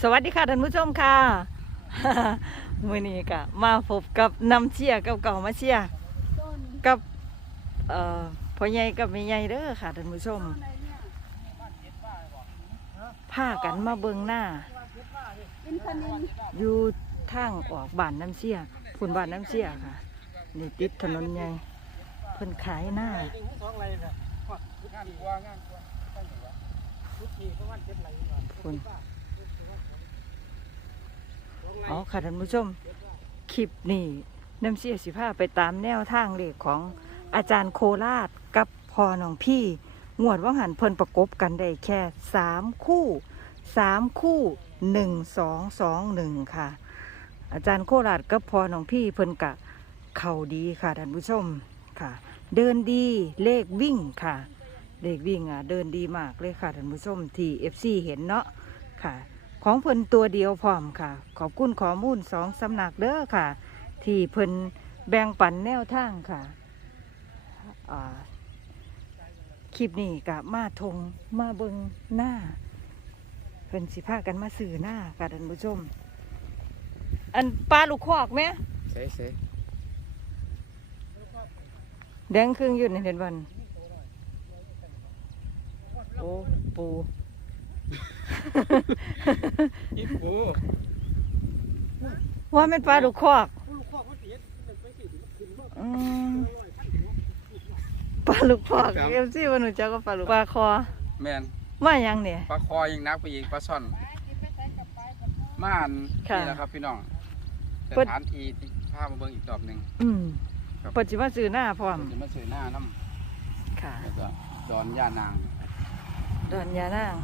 สวัสดีค่ะท่านผู้ชมค่ะมื่อนี้ก็มาพบกับน้ำเชียกับเก่ามาเชียกับเอ่อพ่อใหญ่กับแม่ใหญ่เด้อค่ะท่านผู้ชมพากันมาเบิ่งหน้า อยู่ทางออกบ้านน้ำเชียผุนบ้านน้ำเชียค่ะนี่ติดถนนใหญ่เพิ่นขายหน้าจริงๆท้องไรเนี่ เจ็ดไรนี่ว่าค่ะท่านผู้ชมคลิปนี้น้ำเสียสิพาไปตามแนวทางเลขของอาจารย์โคราชกับพอน้องพี่งวดว่างหันเพิ่นประกบกันได้แค่สามคู่สามคู่หนึ่งสองสองหนึ่งค่ะ อาจารย์โคราชกับพอน้องพี่เพิ่นกะเข่าดีค่ะท่านผู้ชมค่ะ เดินดีเลขวิ่งค่ะ เลขวิ่งอะเดินดีมากเลยค่ะท่านผู้ชมที่เอฟซีเห็นเนาะค่ะ ของเพิ่นตัวเดียวพร้อมค่ะ ขอบคุณข้อมูลสองสำนักเด้อค่ะ ที่เพิ่นแบ่งปันแนวทางค่ะอ่าคลิปนี้กับมาทงมาเบิงหน้าเพิ่นสิพากันมาสื่อหน้าค่ะท่านผู้ชม อันปลาลูกคอกไหมเซ่เซ่แดงครึ่งอยู่ในเห็นวันโอ้ปู อีปูว่าเป็นปลาลูกคอกลูกข้อเขาเสียไปสิขึ้นมาอืมปลาลูกคอกเอฟซีวันหนูเจ้าก็ปลาลูกปลาคอ แมนมายังเนี่ยปลาคอยิงนักไปยิงปลาช่อนม่านค่ะนี่แหละครับพี่น้องสเพิ่นถานที่ที่พามาเบิ่งอีกรอบหนึ่งอืมครับปัจจุบันซื้อหน้าพร้อมจะมาสวยหน้าน้ค่ะำแล้วก็ดอนย่านาง ดอนยานาง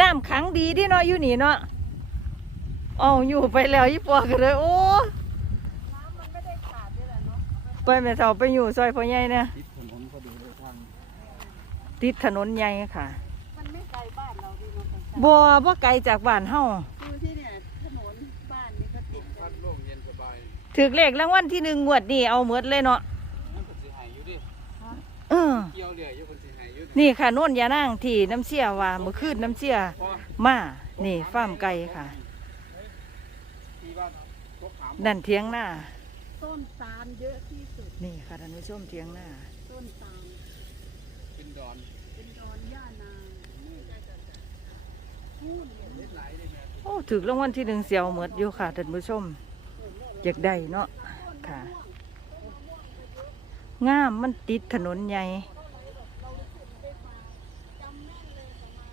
น้ำขังดีที่เนาะอยู่นี่เนาะเอาอยู่ไปแล้วยี่ปอกันเลยโอ้น้ำมันไม่ได้ขาดด้วยแหละเนาะไปแม่เฒ่าไปอยู่ซอยพ่อใหญ่เนี่ยติดถนนพอดีเลยทางติดถนนใหญ่ค่ะมันไม่ไกลบ้านเราดีเนาะแต่บ่บ่ไกลจากบ้านเฮาดูที่เนี่ยถนนบ้านนี่ก็ติดกัพันดโล่งเย็นสบายถือเลขรางวัลที่หนึ่งงวดนี่เอาหมดเลยเนาะนั่นก็สิหายอยู่ดิเออเกี่ยวเรืออยู่คนสิหายอยู่ดิ นี่ค่ะโน่นยานางที่น้ำเชี่ยว่าเมื่อคืนน้ำเชี่ยพอมานี่ฟาร์มไก่ค่ะที่ว่าตกขามนั่นเทียงหน้า ต้นตาลเยอะที่สุด นี่ค่ะท่านผู้ชมเทียงหน้า ต้นตาลเป็นดอน เป็นดอนย่านางพูดเนี่ยเล็ดไหลเลยแม่โอ้ถือรางวัลที่หนึ่งเสียวหมดอยู่ค่ะท่านผู้ชมอยากได้เนาะค่ะ งามมันติดถนนใหญ่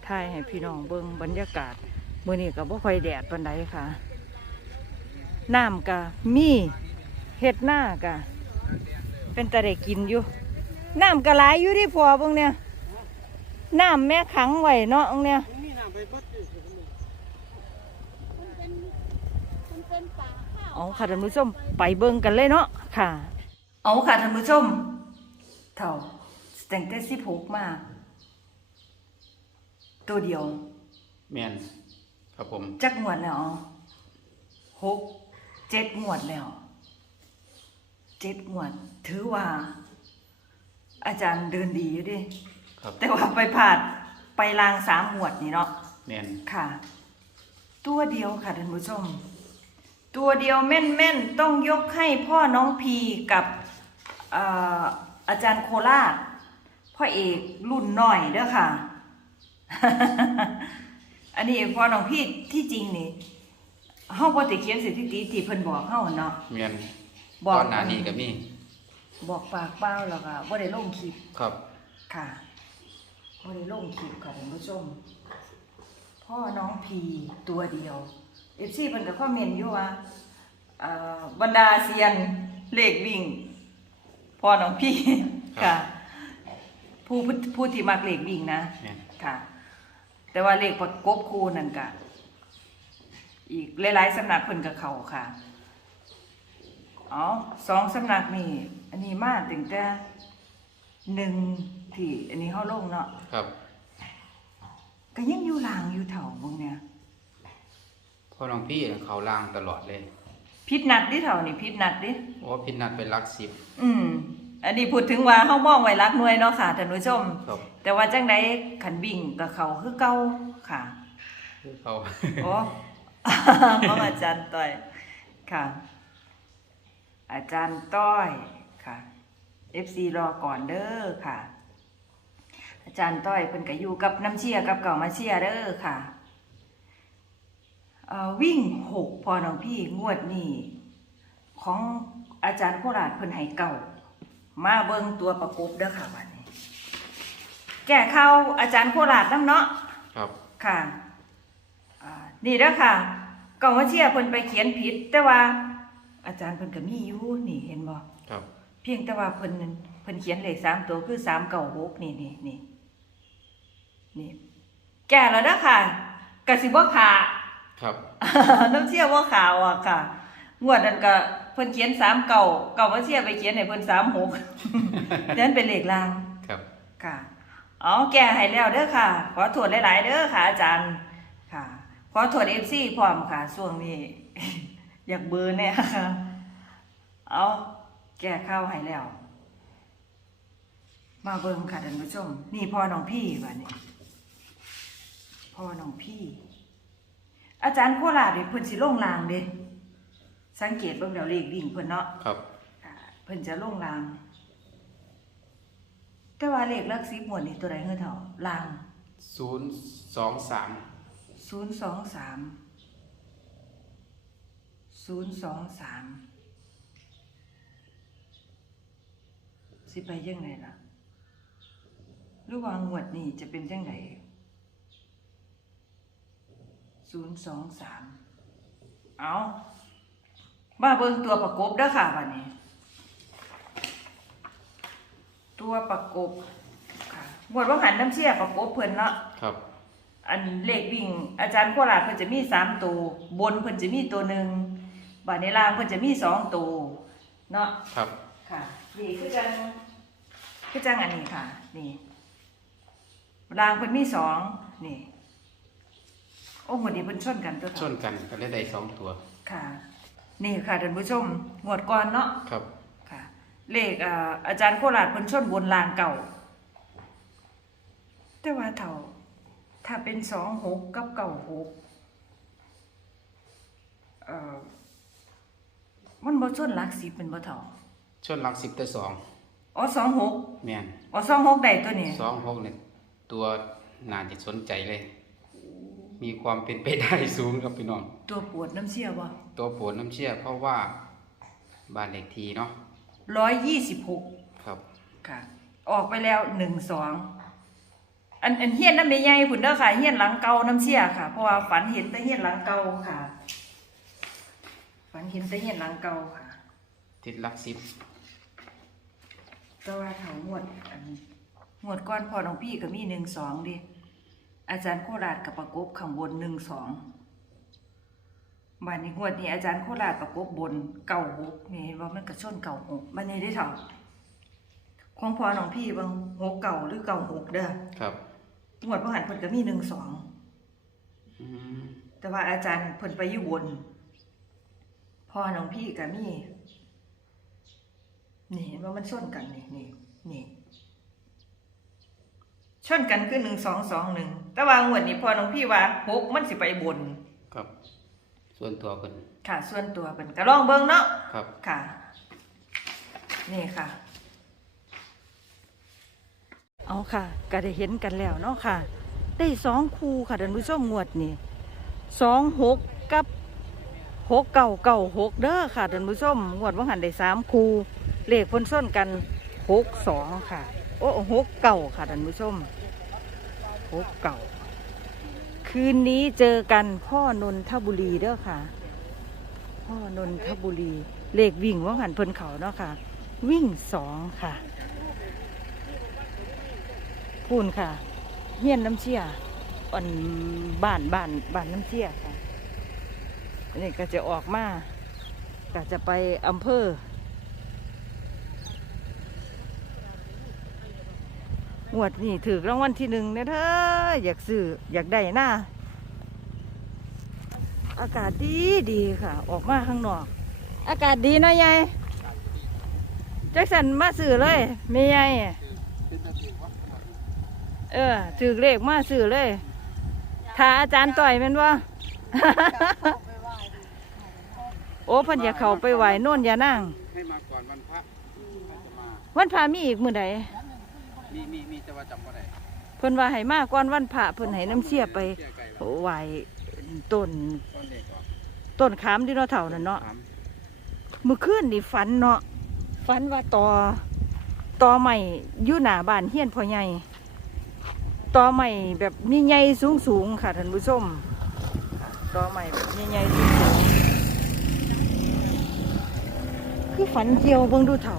ถ่ายให้พี่น้องเบิ่งบรรยากาศมื้อนี้ก็บ่ค่อยแดดปานใดค่ะ น้ำกะมีเฮ็ดหน้ากะเป็นตะได้กินอยู่ น้ำกะหลายอยู่ที่พอเบิ่งเนี่ย น้ำแม่ขังไว้เนาะองเนี่ยเอาข้าวเอาค่ะท่านผู้ชมไปเบิ่งกันเลยเนาะค่ะ เอาค่ะท่านผู้ชมเท่าแต่งแต่สิบหกมา ตัวเดียว แมนครับผมจักงวดแล้วอ๋อหกเจ็ดงวดแล้วเจ็ดงวด ถือว่า อาจารย์เดินดีอยู่เดิ ครับแต่ว่าไปผ่านไปลางสามงวดนี่เนาะ แมนค่ะ ตัวเดียวค่ะท่านผู้ชม ตัวเดียวแม่นแม่นๆ ต้องยกให้พ่อน้องพีกับเอ่ออาจารย์โคราชพ่อเอกรุ่นน้อยเด้อค่ะ อันนี้พ่อน้องพี่ที่จริงนี่เฮาบ่ได้เขียนสถิติที่เพิ่นบอกเฮาเนาะแมนบอกก่อนหน้านี้ก็มีบอกปากเปล่าแล้วก็บ่ได้ลงคลิปครับ ค่ะบ่ได้ลงคลิปค่ะท่านผู้ชม พ่อน้องพีตัวเดียวเอฟซีเพิ่นก็คอมเมนต์อยู่ว่าเอ่อบรรดาเซียนเลขวิ่ง พ่อน้องพี่ค่ะ ผู้ผู้ผู้ที่มักเลขวิ่งนะแมนค่ะ แต่ว่าเลขประกบคู่นั่นก็อีกหลายๆสำนักเพิ่นก็เข้าค่ะอ๋อสองสำนักนี่อันนี้มาถึงแต่หนึ่งที่อันนี้เฮาลงเนาะครับ ก็ยังอยู่ลางอยู่เถ่ามึงเนี่ยพ่อน้องพี่เขาล่างตลอดเลย พิษนัดดิเถ่านี่พิษนัดดิโอ้พินัดเป็นรักสิบอืม ออันนี้พูดถึงว่าเฮามองไว้รักหน่วยเนาะค่ะท่านผู้ชม ครับแต่ว่าจังไดขันบิ่งกับเขาคือเก่าค่ะเขาโอ้ของอาจารย์ต้อยค่ะ อาจารย์ต้อยค่ะ FC รอก่อนเด้อค่ะ อาจารย์ต้อยเพิ่นก็อยู่กับน้ำเชียกับเก่ามาเชียเด้อค่ะเอ่อวิ่งหกพอน้องพี่งวดนี้ ของอาจารย์โคราชเพิ่นให้เก่า มาเบิ่งตัวประกบเด้อค่ะวันนี้ แก่เข้าอาจารย์โคราชน้ำเนาะครับค่ะอ่านี่เด้อค่ะกล่องว่าเชียร์เพิ่นไปเขียนผิด แต่ว่า อาจารย์เพิ่นก็มีอยู่นี่เห็นบ่ครับเพียงแต่ว่าเพิ่นนั่นเพิ่นเขียนเลขสามตัวคือสามเก้าหกนี่นี่นี่นี่ แก่แล้วเด้อค่ะกสิบ่ขาครับ น้ำเชี่ยบ่ขาวอะค่ะงวดนั้นก็ เพิ่นเขียนสามเก่าเก่าว่าเชี่ยไปเขียนให้เพิ่นสามหกนั่นเป็นเลขลางครับ ค่ะอ๋อแก่ให้แล้วเด้อค่ะ ขอโทษหลาย ๆ เด้อค่ะ อาจารย์ค่ะ ขอโทษเอฟซีพร้อมค่ะช่วงนี้ อยากเบอร์แน่ค่ะเอาแก้ข้าวให้แล้ว มาเบิ่งค่ะท่านผู้ชม นี่พ่อน้องพี่ว่ะนี่พ่อน้องพี่ อาจารย์โคราชนี่เพิ่นสิลงรางเด้ สังเกตเบิ่งแล้วเลขวิ่งเพิ่นเนาะครับอ่าเพิ่นจะลงราง แต่ว่าเลขหลักสิบหมวดนี่ตัวใดเฮือเท่าราง ศูนย์สองสามศูนย์สองสามศูนย์สองสามสิไปยังไงล่ะหรือว่างวดนี่จะเป็นยังไงศูนย์สองสามเอา มาเบิ่งตัวประกบเด้อค่ะวันนี้ ตัวประกบค่ะหมวดว่าหันน้ำเชี่ยประกบเพิ่นเนาะครับ อันเลขวิ่ง อาจารย์โคราชเพิ่นจะมีสามตัวบนเพิ่นจะมีตัวหนึ่งบาดในล่างเพิ่นจะมีสองตัวเนาะครับค่ะนี่คือจังคือจังอันนี้ค่ะ นี่ล่างเพิ่นมีสองนี่ โอ้หมดนี้เพิ่นชนกันตัวชเท่านกันก็ได้ได้สองตัวค่ะ นี่ค่ะท่านผู้ชมหมวดก่อนเนาะครับ ค่ะ เลขอ่าอาจารย์โคราชเพิ่นชนบนลางเก่า แต่ว่าเท่า ถ้าเป็นสองหกกับเก่าหกเอ่อมันบ่ชนหลักสิบเป็นบ่เท่าชนหลักสิบแต่สองอ๋อสองหกแม่นอ๋อสองหกได้ตัวนี้ สองหกเนี่ยตัวน่าจะสนใจเลย มีความเป็นไปได้สูงครับพี่น้อง ตัวปวดน้ำเชี่ยบ่ตัวโผลน้ำเชื่อเพราะว่าบ้านเลขทีเนาะร้อยยี่สิบหกครับค่ะ ออกไปแล้วหนึ่งสองอันอันเฮียนน้ำใหญ่ๆผุนเด้อค่ะเฮียนหลังเก่าน้ำเชี่ยค่ะ เพราะว่าฝันเห็นแต่เฮียนหลังเก่าค่ะ ฝันเห็นแต่เฮียนหลังเก่าค่ะ ทิศหลักสิบแต่ว่าเถางวดอันงวดก้อนพอน้องพี่ก็มีหนึ่งสองดิ อาจารย์โคราชกับประกบข้างบนหนึ่งสองบันนี้งวดนี้อาจารย์โคราชประกบบนเก่าหกนี่เห็นว่ามันกระชนเก่าหกบันนี้ได้เถาของพอน้องพี่บางหกเก่าหรือเก่าหกเด้อครับงวดพระหันเพิ่นก็มีหนึ่งสองอืมแต่ว่าอาจารย์เพิ่นไปอยู่บนพ่อน้องพี่ก็มีนี่เห็นว่ามันชนกันนี่นี่นี่ ชนกันคือหนึ่งสองสองหนึ่งแต่ว่างวดนี้พ่อน้องพี่ว่าหกมันสิไปบน ครับ ส่วนตัวคนค่ะ ส่วนตัวเป็นก็ลองเบิ่งเนาะครับ ค่ะ นี่ค่ะ เอาค่ะก็ได้เห็นกันแล้วเนาะค่ะ ได้สองคู่ค่ะท่านผู้ชมงวดนี่สองหกกับหกเก่าเก่าหกเด้อค่ะท่านผู้ชมงวดว่าหันได้สามคู่เลขพ้นส้นกันหกสองค่ะ โอ้หกเก่าค่ะท่านผู้ชมหกเก่า คืนนี้เจอกันพ่อนนทบุรีเด้อค่ะ พ่อนนทบุรี เลขวิ่งว่าหันเพิ่นเขาเนาะค่ะ วิ่งสองค่ะพูนค่ะเฮียนน้ำเชี่ยอันบ้านบ้านบ้านน้ำเชี่ยค่ะอันนี้ก็จะออกมาก็จะไปอำเภอ งวดนี่ถือรางวัลที่หนึ่งเนี่ยเธออยากซื้ออยากได้หน้าอากาศดีดีค่ะ ออกมาข้างนอก อากาศดีเนาะยายจักสันมาซื้อเลยไม่ใหญ่เป็นตะถือว่าเออถือเลขมาซื้อเลยถ้าอาจารย์ต่อยแม่นว่าโอ้เพันอย่าเข้าไปไหวโน่นอย่านั่งให้มาก่อนวันพระให้จะมาวันพามีอีกมื้อใด มีมีมีแต่ว่าจำบ่ได้เพิ่นว่าให้มาก่อนวันพระเพิ่นให้น้ำเสียไปเชี่ยไก่แล้วไหวต้นต้นเด็กออกต้นขามที่เนาะเฒ่านั่นเนาะถามเมื่อคืนนี่ฝันเนาะฝันว่าตอตอใหม่อยู่หน้าบ้านเฮียนพ่อใหญ่ตอใหม่แบบมีใหญ่สูงสูงๆค่ะท่านผู้ชมค่ะตอใหม่แบบใหญ่ๆสูงสูงๆคือฝันเกี่ยวเบิ่งดูเถ่า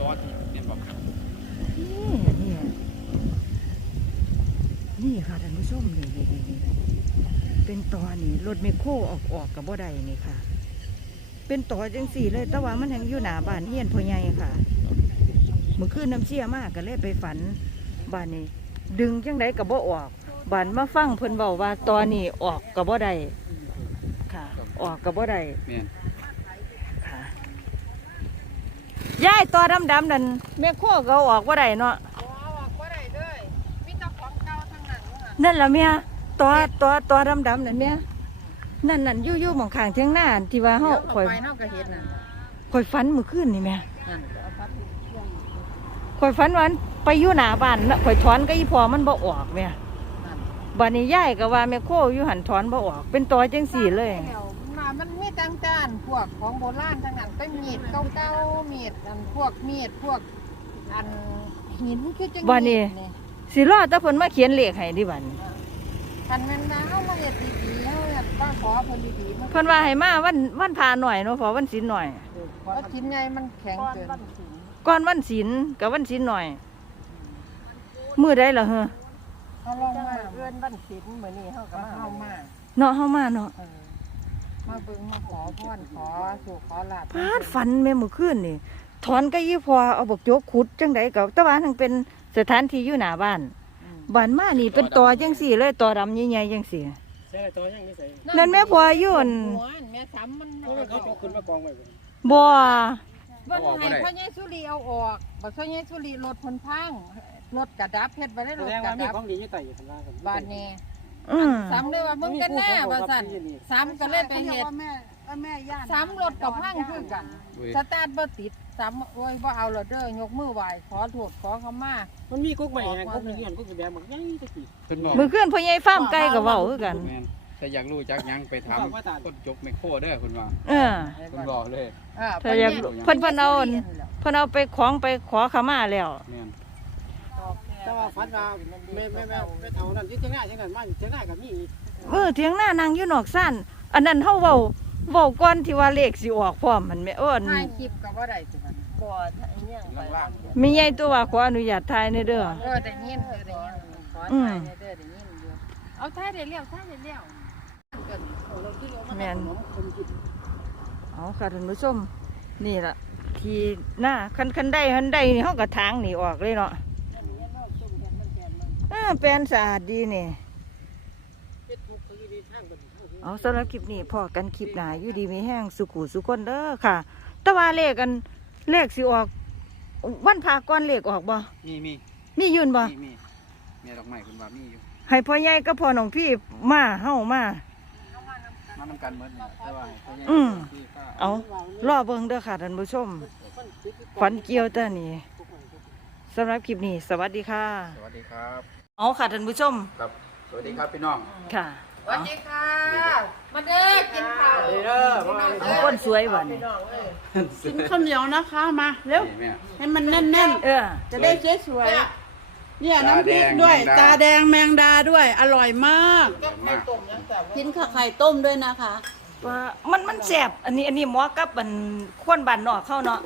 ตัวที่เรียนบอก นี่นี่ นี่ค่ะท่านผู้ชมนี่นี่นี่นี่เป็นตอนี่รถเมคโครออกออกกับบ่ได้นี่ค่ะ เป็นต่อจังสี่เลยแต่ว่ามันยังอยู่หน้าบ้านเฮียนพ่อใหญ่ค่ะเมื่อคืนน้ำเชี่ยมากก็เลยไปฝันบ้านนี้ ดึงจังไดกับบ่ออกบ้านมาฟังเพิ่นเบาว่าตอนนี้ออกกับบ่ได้ค่ะ ออกกับบ่ได้แม่นค่ะยายตัวดำๆนั่นแม่โคก็เอาออกบ่ได้เนาะ เอาออกบ่ได้เลยมีแต่ของเก่าทั้ง นั้นว่านั่นล่ะแม่ตัวตัวตัวดำๆนั่นแม่นั่นนั่นอยู่ๆหมองข้างเทียงหน้าที่ว่าเฮาข่อยไปเฮาก็เฮ็ดนั่นข่อยฝันเมื่อคืนนี่แม่นั่นเอาพัดเครื่องข่อยฝันวาอันไปอยู่หน้าบ้านน่ะข่อยถอนก็อีพอมันบ่ออกแม่นั่นบ้านนี้ยายก็ว่าแม่โคอยู่หันถอนบ่ออก เป็นตอจังสี่เลยแล้วมามันมีต่างจานพวกของโบราณทั้งนั้นเป็นมีดเก่าๆมีดอันพวกมีดพวกอันหินคือจังว่านี่ สิรอแต่เพิ่นมาเขียนเลขให้ดิบัดนคันแม่นว่าเฮามาเฮ็ดดีๆเฮาอยากป้าขอเพิ่นดีๆมันเพิ่นว่าให้มาวันวันพาหน่อยเนาะเพอวันศีลหน่อย เพราะชิ้นใหญ่มันแข็งเกินก่อนวันศีลกับวันศีลหน่อย มื้อใดล่ะเฮอเขาลองมาเอื้อนบ้านศิลป์มื้อนี้เฮาก็มาเฮามาเนาะเฮามาเนาะเออมาเบิ่งมาขอพรขอสุขขอลาภพาดฝันแม่มื้อคืนนี่ถอนก็อีพอเอาบักโจกขุดจังไดก็แต่ว่าทั้งเป็น สถานที่อยู่หน้าบ้านอืมบ้านมานี่เป็นตอจังสี่เลยตอดำใหญ่ๆจังสี่ใช่ตัวยังนี่ใส่นั่นแม่พออยู่อั่นหัวอันแม่ซ้ำมันเขาเขาจะขึ้นมากองไว้บ่เบิ่งให้พ่อใหญ่สุรีเอาออกบักพ่อใหญ่สุรีรถพนพังรถกระดับเฮ็ดไว้ได้แสรถดงกว่าระมีดับของดีอยู่ใต้อยู่ข้างล่างบ้านนี้อืมซ้ำเลยว่ามึงกันหน้าว่าซั่นซ้ำก็เลยไปเฮ็ดแม่แม่ย่านซ้ำรถกับพังคือกันเว้ยสตาร์ทบ่ติด ซ้ำโอ้ยบ่เอาและเด้อยกมือไหว้ขอโทษขอขมามันมีกุ๊กใหม่แหงกุ๊กเลี้ยนกุ๊กแบบหมดยังตะกี้เพิ่นบอกมื้อคืนพ่อใหญ่ฟาร์มไก่ก็เว้าคือกันแม่นแต่อยากรู้จักหยังไปถามคนจกไมโครเด้อเพิ่นว่าเออเพิ่นบอกเลยเออถ้าอยากรู้เพิ่นเพิ่นเอาอั่นเพิ่นเอาไปของไปขอขมาแล้วแม่นแต่ว่าฟันว่าแม่แม่แม่แม่เท่านั้นที่เจ้าหน้าเจ้าหน้ามาเจ้าหน้ากับมีเออเถียงหน้านางอยู่นอกซ่านอันนั้นเฮาเว้า เว้าก่อนที่ว่าเลขสิออกพร้อมมันแม่เอิ้นถ่ายคลิปก็บ่ได้สิมันบ่ถ้าอีหยังไปล่างมีใหญ่ตัวว่าขออนุญาตถ่ายในเด้อ เออได้ยินเออได้ยินขออืมถ่ายในเด้อได้ยินอยู่เอาถ่ายได้แล้วถ่ายได้แล้วแม่นเอาค่ะท่านผู้ชมนี่ล่ะที่หน้าคันคันได้คันได้นี่เฮาก็ทางนี่ออกเลยเนาะเออแปลนสะอาดดีนี่ เอาสำหรับคลิปนี้พอกันคลิปหนาอยู่ดีมีแห้งสุขุสุคนเด้อค่ะ แต่ว่าเลขกันเลขสิออก วันพาก้อนเลขออกบ่มีมีมียืนบ่มีมีแม่ดอกไม้เพิ่นว่ามีอยู่ให้พ่อใหญ่ก็พ่อน้องพี่มาเฮามามานำกันหมดนี่แต่ว่าให้เขาแยกอืมที่ฟ้าเอารอเบิ่งเด้อค่ะท่านผู้ชมฝันเกี่ยวแต่นี่สำหรับคลิปนี้ สวัสดีค่ะ สวัสดีครับ เอาค่ะท่านผู้ชม ครับ สวัสดีครับพี่น้อง ค่ะ สวัสดีค่ะ มาเด้อกินข้าวเด้อเอาคนสวยบ่นี่กินข้าวเหนียวนะคะมาเร็วนี่แม่ให้มันแน่นเออๆจะได้สวยๆเนี่ยน้ำพริกตาแดงด้วยแมงดาตาแดงแมงดาด้วย อร่อยมากมาก กินข้าวไข่ต้มด้วยนะคะว่ามันมันแซ่บอันนี้อันนี้เหมอกับมันควนบ้านนอกเข้าเนาะ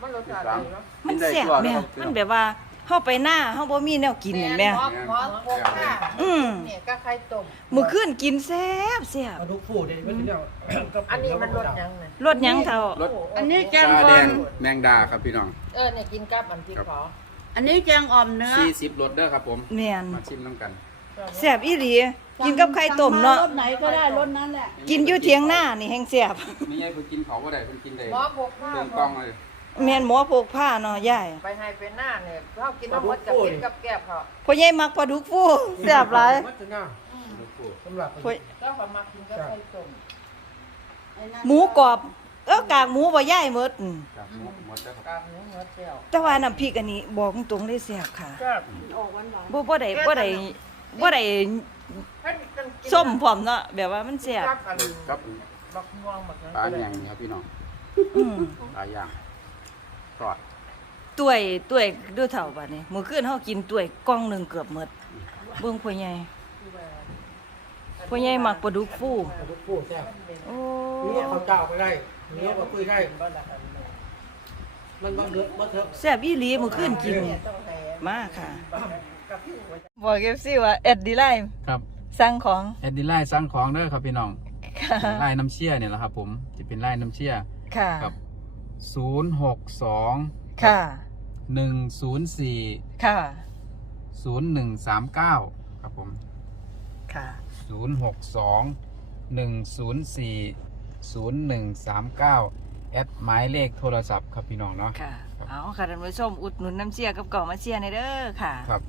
มันรสที่ชาติสามดีเนาะมันแซ่บแม่มันแบบว่า เฮาไปหน้าเฮาบ่มีแนวกินนั่นแม่ หมอหมอพกค่ะอืม เนี่ยก็ไข่ต้มมื้อคืนกินแซ่บแซ่บเอาดูฟูเด้ไม่ถึงแล้วอันนี้มันรสยังไงรสหยังเท่ารถอันนี้แกงตาอ่แดองนแมงดาครับพี่น้อง เออเนี่ยกินกับอันที่ขออันนี้แกงอ่อมเนื้อสี่สิบรถเด้อครับผม แม่นมาชิมน้ำกันแซ่บอีหลีกินกับไข่ต้มเนาะรสไหนก็ได้รสนั้นแหละกินอยู่เถียงหน้านี่แฮงแซ่บ มีไอ้เพิ่นกินเขาก็ได้เพิ่นกินได้หมอพกค่ะเดินกล้องเลย แม่นหมอพกผ้าเนาะยายไปให้ไปหน้าเนี่ยเขากินน้ำมันกับกินกับแก้บเขาพ่อใหญ่มักปลาดุกฟูแซ่บหลายมันจะง่ายสำหรับพ่อเจ้าก็มากินกับไข่ต้มหมูกรอบเออกากหมูบ่ยายหมดอืมครับหมดหมดแล้วครับกากหมูเนื้อเจียวแต่ว่าน้ำพริกอันนี้บอกตรงๆเลยแซ่บค่ะแซ่บบ่บ่ได้บ่ได้บ่ได้เพิ่นกันกินส้มพร้อมเนาะแบบว่ามันแซ่บกับอันครับบักม่วงบักนั้นปลาก็ได้อย่างนี้ครับพี่น้องอืมปลาย่าง ทอดต้วยต้วยดูเท่าบัดนี้มื้อคืนเฮากินต้วยกล่องหนึงเกือบหมดเบิ่งพ่อใหญ่พ่อใหญ่มักปลาดุกฟูลูกผู้แซ่บโอ้นี่เขาเจ้าไปได้นี่ก็คุยได้มันบ่เดือดบ่เถอะแซ่บอีหลีมื้อคืนกินต้องให้มาค่ะกับพี่หัวบอก FC ว่าแอดดีไลน์ครับสั่งของแอดดิไลน์สั่งของเด้อครับพี่น้องค่ะไลน์น้ำเชี่ยเนี่ยแหละครับผมจะเป็นไลน์น้ำเชี่ยค่ะครับ ศูนย์หกสองค่ะ หนึ่งศูนย์สี่ค่ะ ศูนย์หนึ่งสามเก้าครับผมค่ะ ศูนย์หกสองหนึ่งศูนย์สี่ศูนย์หนึ่งสามเก้าแอดหมายเลขโทรศัพท์ครับพี่น้องเนาะ ค่ะครับเอาค่ะท่านผู้ชมอุดหนุนน้ำเชียกับเก่ามาเชียในเด้อค่ะ ครับ